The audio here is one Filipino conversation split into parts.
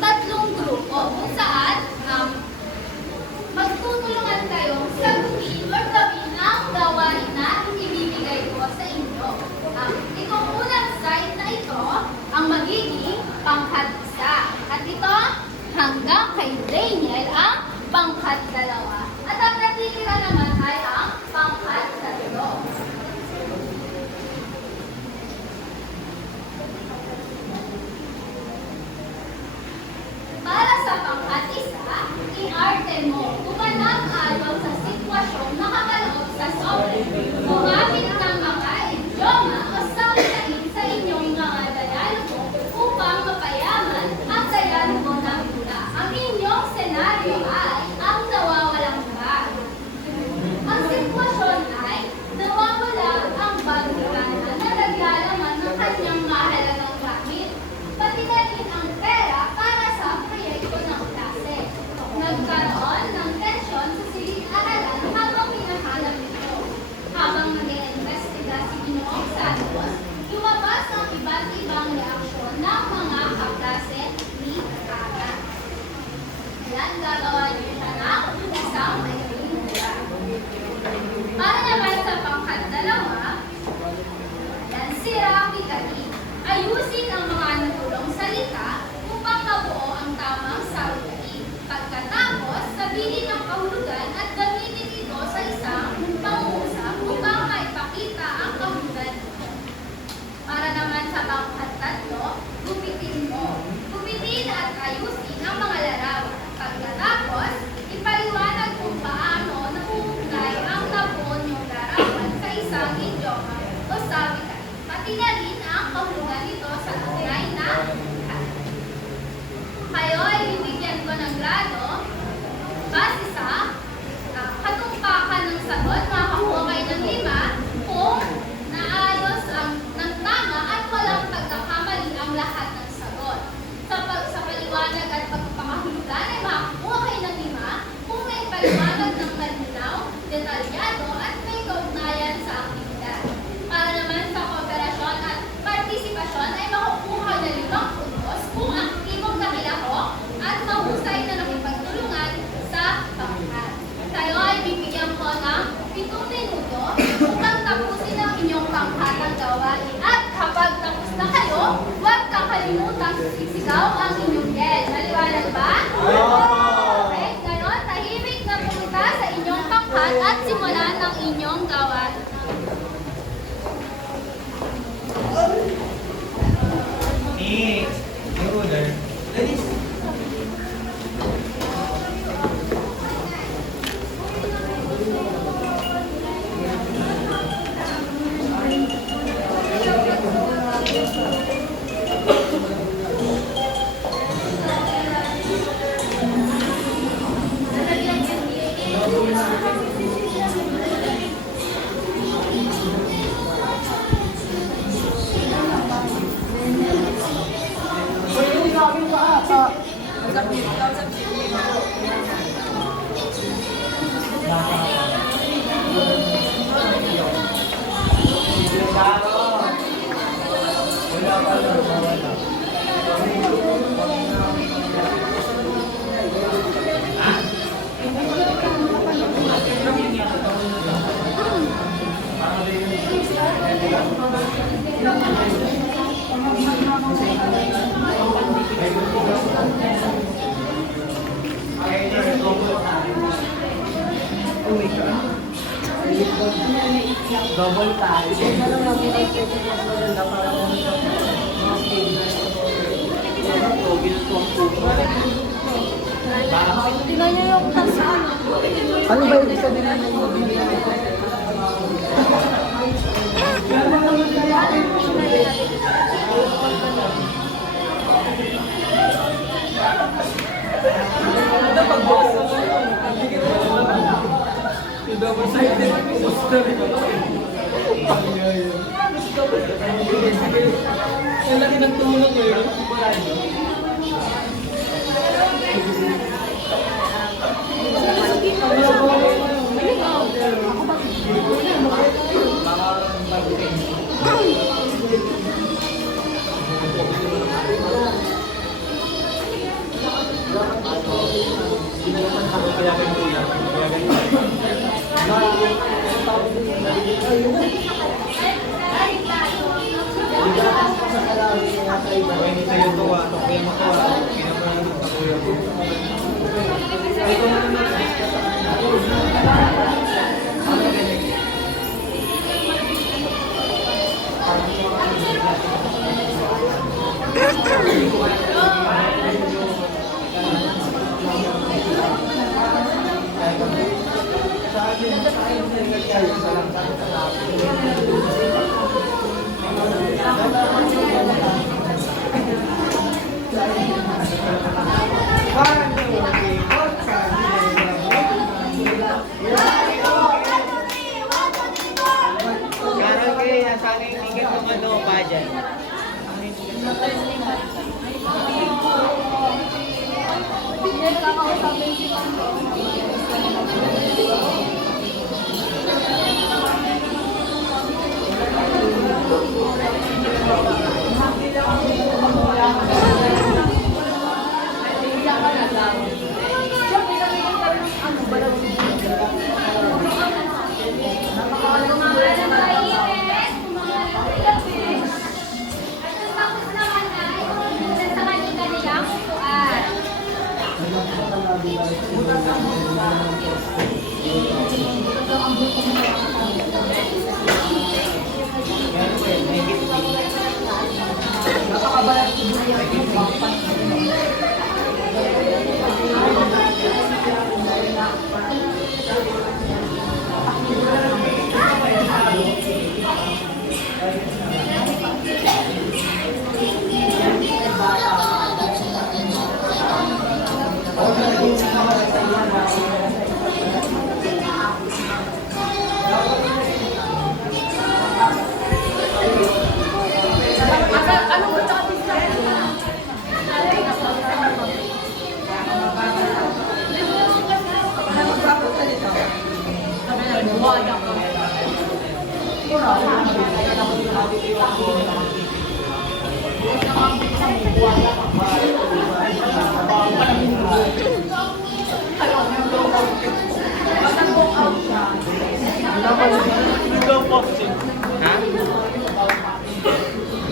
tatlong grupo kung saan magtutulungan kayong sagutin or gawin ang gawain na ibibigay ko sa inyo. Itong unang site na ito ang magiging pangkat isa. At ito hanggang kay Daniel ang pangkat dalawa. At ang natitira naman ay ang pangkat tatlo. Para sa pangkat isa, inarte mo, gumanap ayon sa sitwasyong nakakaloob sa sobre. Gumamit ng mga idioma o sabihin sa inyong mga dialogo upang mapayaman ang dialogo ng iba. Ang inyong senaryo ay ang nawawalang bag. Ang sitwasyon ay nawawala ang bag ni Hana na naglalaman ng kanyang mahalagang gamit. Pati na rin ang pera para sa proyekto ng klase. Nagkaroon ng tensyon sa silid-aralan habang hinahanap ito. Habang nag-iimbestiga si Ginoong Santos, lumabas ang iba't ibang reaksyon ng mga kaklase ni Hana. Yan, gagawa niyo siya ng isang maikling mula. Para naman sa pangkat dalawa, yan, si Rocky Kali. Ayusin ang mga natulong salita upang mabuo ang tamang sawi. Pagkatapos, sabihin ang kahulugan at gamitin ito sa isang pangusap upang maipakita ang kahulugan nito. Para naman sa pangkat tatlo, gupitin mo. Gupitin at ayusin ang mga larawan. Pagkatapos, ipaliwanag kung paano nahuhulay ang nabuo niyong larawan sa isang idioma o sawitan. Pati na rin ang kahulugan nito sa tunay na likas. Kayo ay bibigyan ko ng grado base sa katumpakan ng sagot. Makakuha kayo ng 5 kung naayos ng tama at walang pagkakamali ang lahat ng sagot. Sa paliwanag at pagpapakahulugan ay makakuha kayo ng 5 kung may paliwanag ng malinaw, detalyado at may kaugnayan sa aktibidad. Para naman sa kooperasyon at partisipasyon ay makukuha na 5 puntos kung aktibong nakilahok at mahusay na nakipagtulungan sa pangkat. Kayo ay bibigyan ko ng 7 minuto upang tapusin ang inyong pangkatang gawain. At kapag tapos na kayo, huwag kakalimutang sisigaw ang inyong yel. Maliwanag ba? Okay, ganon, tahimik na pumunta sa inyong pangkat at simulan ang inyong gawain. Next, yung order. Ladies. Double tayo. Tingnan niyo yung tasa. Ano ba yung sabi na ng mobilya? Ano pag-boss mo? Double-sided poster. Ang laki ng tulong ko yun. Hindi sa'yo tuwa. Kaya matuwa. Pinapalan ng takuya ko. Karang kayo, nasa aking ticket ng ano, budget. Ha?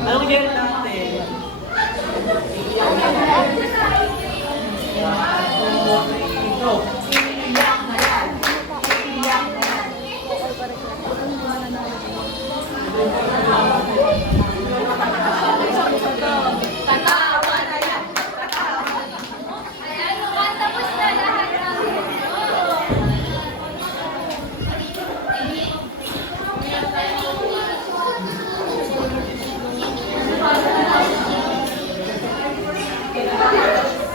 Anong year natin? Ayan, tapos na lahat ng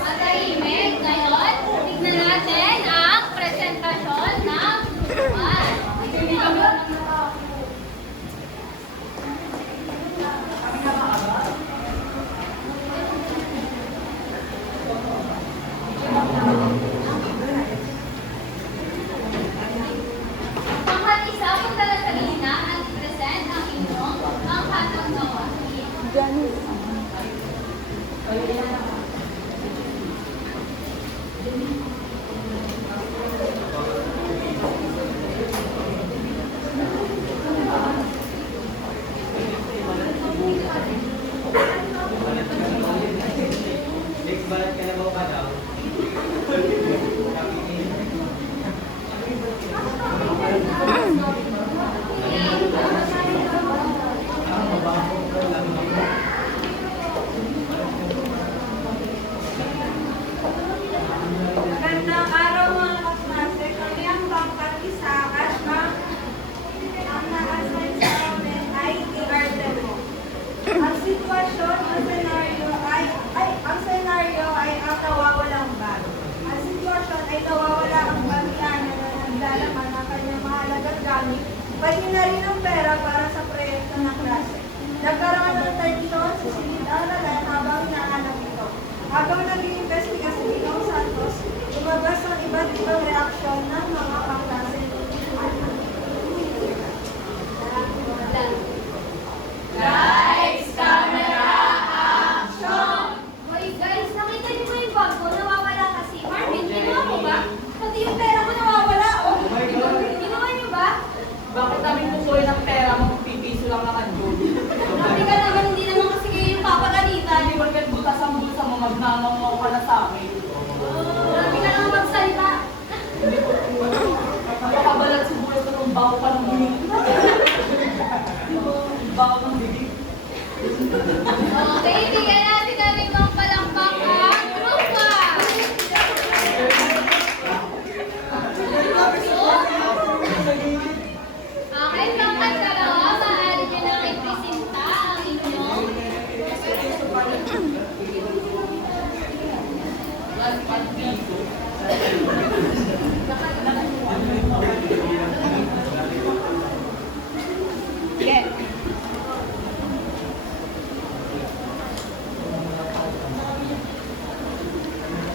Matahimik. Ngayon, tignan natin ang presentasyon ng grupan. Pangkat isa, punta na sa gitna at i-present ang inyong pangkatang gawain. Next balat ka na ba daw? Magandang araw mga kaklase. Kami ang pangkat isa at ang na-assign sa amin ay i-arte-mo. Ang sitwasyon, ang senaryo ay ang nawawalang bag. Ang sitwasyon ay nawawala ang pamilya na naglalaman ng kanyang mahalagang gamit, pati na rin ang pera para sa proyekto ng klase. Nagkaroon ng tensyon sa silid-aralan habang hinahanap ito. Habang nag-iimbestiga si Ginoong Santos, lumabas ang iba't ibang reaksyon ng mga kaklase. Lights, camera, action! Hoy guys, nakita niyo ba yung bag ko? Nawawala kasi. Marvin, ginawa mo ba? magnangaw ka na sa amin. Grabe ka lang magsalita. Napakabalat siguro ito ng baho pa ng bibig. Baho ng bibig. Okay, bigyan natin namin ng palakpakan. Grupa! Okay, pangkat dalawa, maaari nyo nang ipresenta ang inyong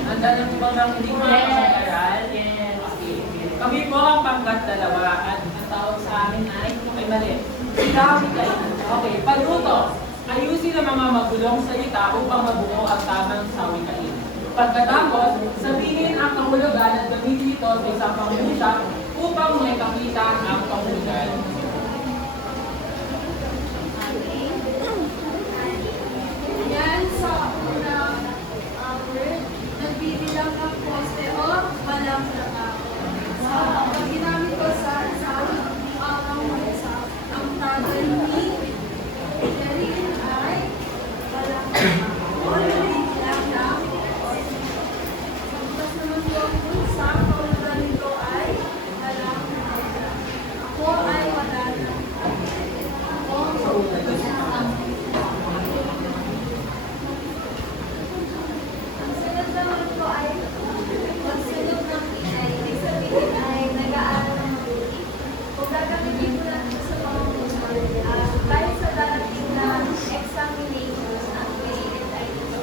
Handa na po ba ng hindi ko mag-aral? Yes. Kami po ang pangkat dalawa at ang tawag sa amin ay mali. Sinabi kayo. Okay, pagluto. Ayusin ang mga magulong salita upang mabuo ang tamang sawikain. Pagkatapos, sabihin ang kahulugan at gamitin ito sa isang pangusap upang may pakita ang kahulugan. Yan sa unang word, nagbibilang ng poste o walang trabaho. Pag ginamit ko sa isang araw sa ang tagal ni Erin ay walang trabaho. Nagbibilang ng pagkas naman ko kung sa kaulan nito ay walang trabaho. Ako ay wala na. Ang sunod naman po ay magsunod ng ingay. Ibig sabihin ay nag-aaral ng mabuti. Kung gagamitin ko lang ito sa pangungusap, dahil sa darating na examinations na created tayo sa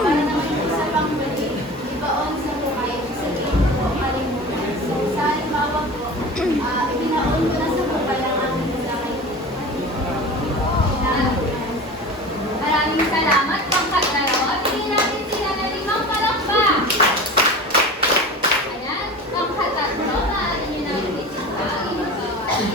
para naman po sa pangbali, ibaon sa buhay, sa po kalimutan. So, sa halimbawa po, ibinaon ko na sa buhay ang aking buhay. Maraming salamat, pangkat dalawa. Tingin natin sila na 5 palakpak. Ayan, pangkat tatlo, maaari nyo na itisita ang inyong gawain.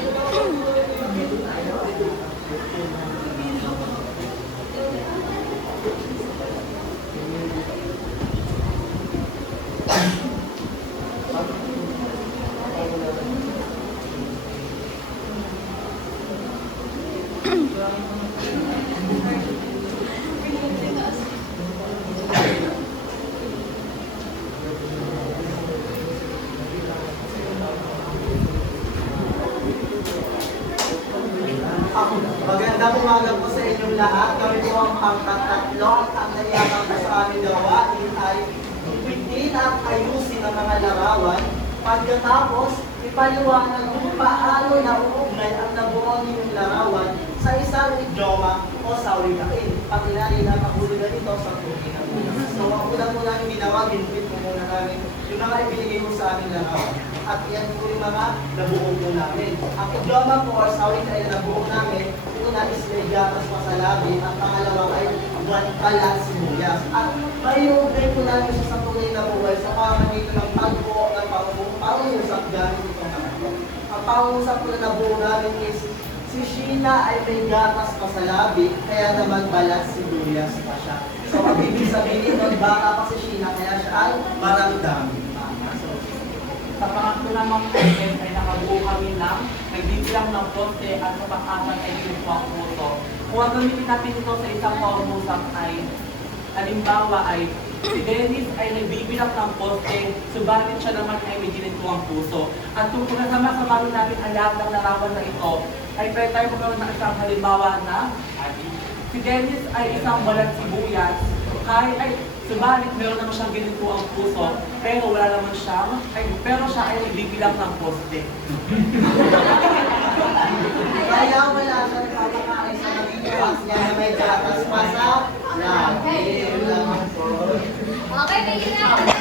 Magandang umaga po sa inyong lahat. Kami po ang pangkatatlo at ang naiyakan po sa aming gawain ay ipitin at ayusin ang mga larawan. Pagkatapos, ipaliwanag kung paano nauugnay ang nabuo niyong larawan sa isang idioma o sawikain. Pati na rin ang kahulugan nito sa tulinan. So, ang una po namin ginawa, ginpit po muna namin yung mga ibinigay mo sa aming larawan. At yan po yung mga nabuo po namin. Ang idioma po o sawikain na nabuo namin, una is Legatas Masalabi, ang pangalawa ay Buwan Pala Sibuyas. At maiugnay po namin siya sa tunay na buhay sa pamamagitan ng pagbuo ng pangungusap gamit itong mga ito. Ang pangungusap po na nabuo namin is si Sheena ay may gatas pasalabi, kaya naman balat sibuyas pa siya. So, ang ibig sabihin nun, baka pa si Sheena, kaya siya ay maramdami. Sa pangatlo naman po, ay nakabuo kami ng nagbibilang ng poste at sa pang-apat ay kinuha ang puso. Kung ang gamitin natin ito sa isang pangungusap ay, halimbawa ay, si Dennis ay nagbibilang ng poste, subalit siya naman ay may ginituang puso. At kung pinasama-samahin natin ang lahat ng larawan na ito, ay pwede tayo magkaroon ng isang halimbawa na, si Dennis ay isang balat sibuyas, ay subalit meron naman siyang ginito ang puso, pero wala naman siya, pero siya ay nagbibilang ng poste. Kaya wala siyang papakain sa nagbibilang niya na may gatas pa sa labi. Okay, tingin na.